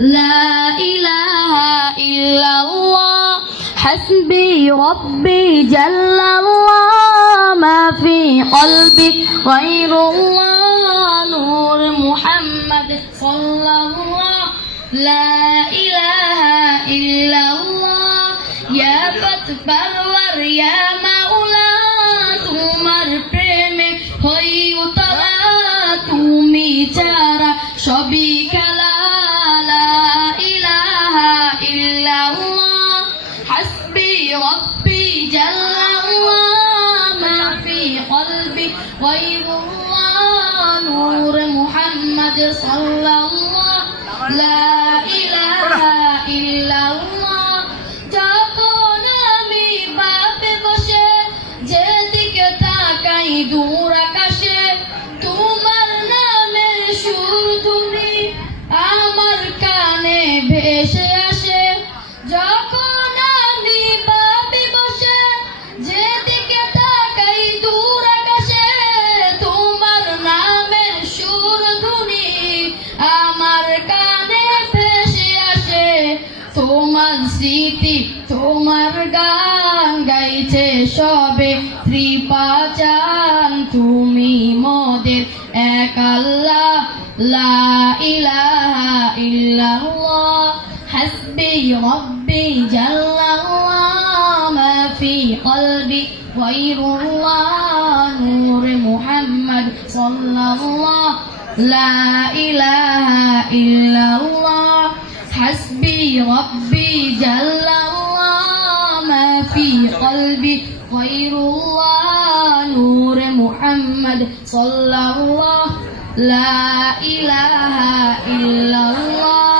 لا إله إلا الله حسبي ربي جل الله ما في قلبي غير الله نور محمد صلى الله لا إله إلا الله يا فتبرور يا مولا তোমার প্রেমে হই উতলা তুমি ছাড়া সবই খেলা লা ইলাহা ইল্লাল্লাহ হাসবি রব্বি জাল্লাল্লাহ মা ফি কলবি গায়রুল্লাহ নূর মুহাম্মদ সাল্লাল্লাহ লা ইলাহা ইল্লাল্লাহ যখন আমি বাপে বসে যেদিকে তাকাই দূর আকাশে তোমার নামের সুর ধুনি আমার কানে ভেসে আসে যখন আমি বাপে বসে যেদিকে তাকাই দূর আকাশে তোমার নামের সুর ধুনি আমার কানে ভেসে আসে তোমার স্মৃতি তোমার গান গাইছে সবে কৃপা চান তুমি মোদের এক আল্লাহ লা ইলাহা ইল্লাল্লাহ হাসবি রব্বি জাল্লাল্লাহ মা ফি কলবি গায়রুল্লাহ নূর মুহাম্মদ সাল্লাল্লাহ লা ইলাহা ইল্লাল্লাহ হাসবি রব্বি জাল্লাল্লাহ মা ফি কলবি গায়রুল্লাহ নূর মুহাম্মদ সাল্লাল্লাহ লা ইলাহা ইল্লাল্লাহ